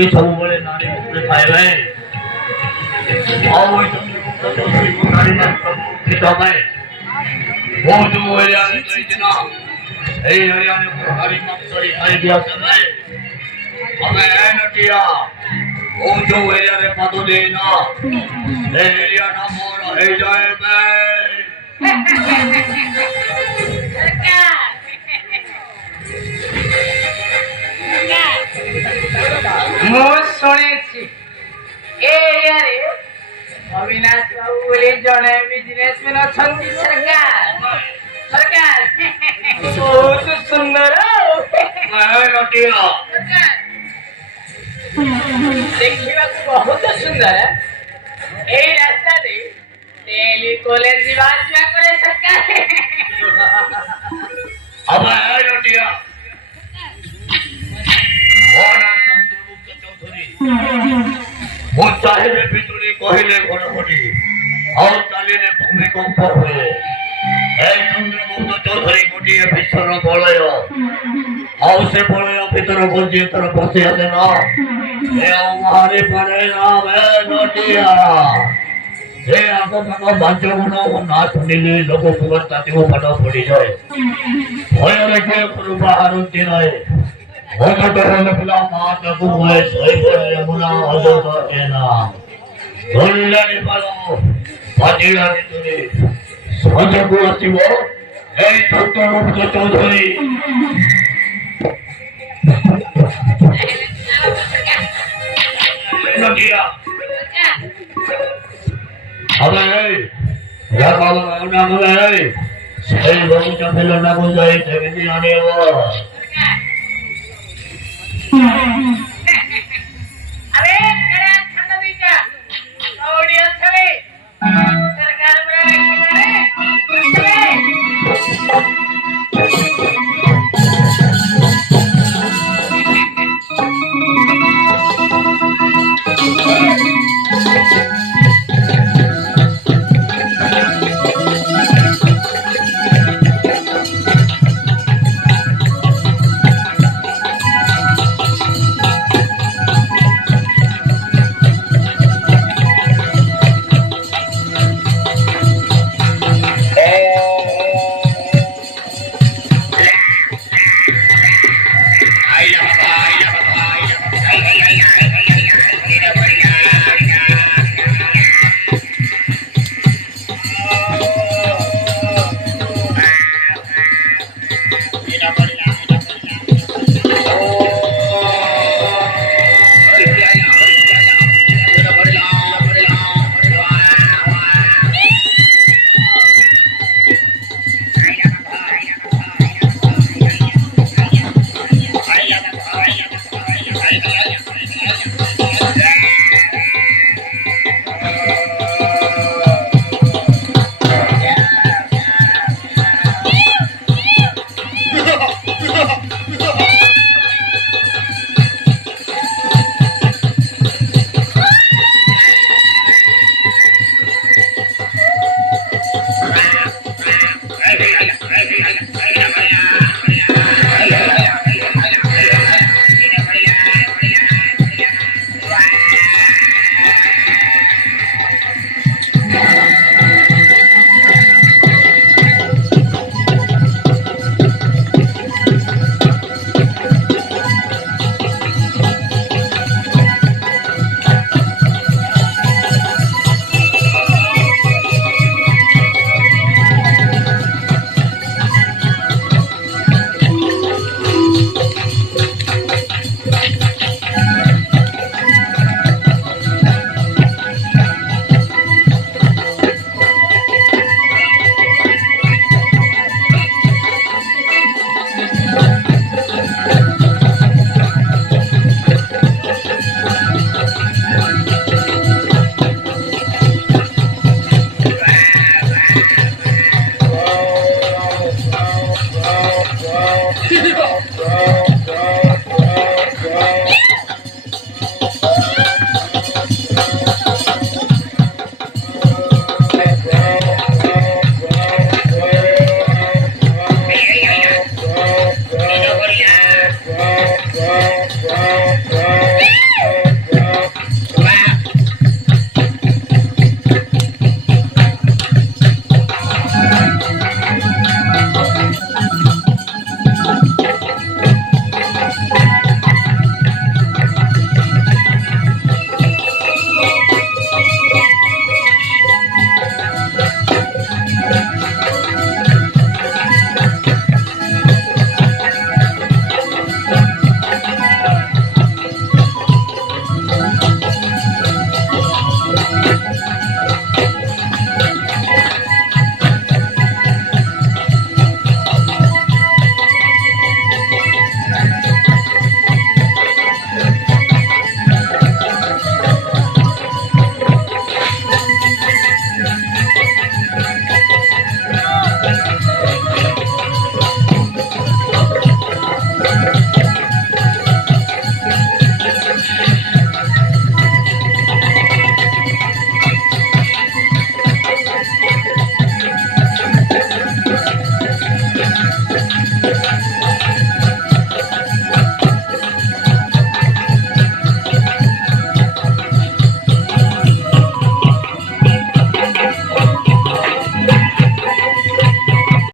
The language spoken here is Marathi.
कि सबुबले नारी मुक्ति खाए आओ चंद्रगुप्त चौधरी को नारी में मुक्ति दबाए वो जो हरियाणा के इतना ए हरियाणा को हरी मक्सरी खाई दिया समय हमें है नटिया वो जो हरियाणा पातो देना ले हरियाणा मोर है जाए ମୁଁ ଶୁଣିଛି ଏ ଏରିଆରେ ଅବିନାଶ ବାବୁ ବୋଲି ଜଣେ ବିଜନେସମ୍ୟାନ ଅଛନ୍ତି ସରକାର ବହୁତ ସୁନ୍ଦର ଦେଖିବାକୁ ବହୁତ ସୁନ୍ଦର ଏଇ ରାସ୍ତାରେ ଡେଲି କଲେଜ ଯିବା ଆସିବା କରେ ସରକାର वो चाहे बिजुली कहले घड़घड़ी और चालिले भूमिकंप हुए चंद्रगुप्त चौधरी गोटे विश्वर बलय आउ से बलय भीतर गंजी तर पशि आसे ना मारी पड़े ना नटिया आग पाग बांच गुण ना शुणिले लोक पुरस्ताती फट पड़ जाए भय रेखे बाहरती रहे पिला मात हुए सही यमुना अजत केना धुल्लनि पालो पाटिला तुरे सजगु आसिब ए चंद्रगुप्त चौधरी नटिया अबे या बाबा ना बोले सही बहु चंदलो ना बोल जाए तेरे आने वो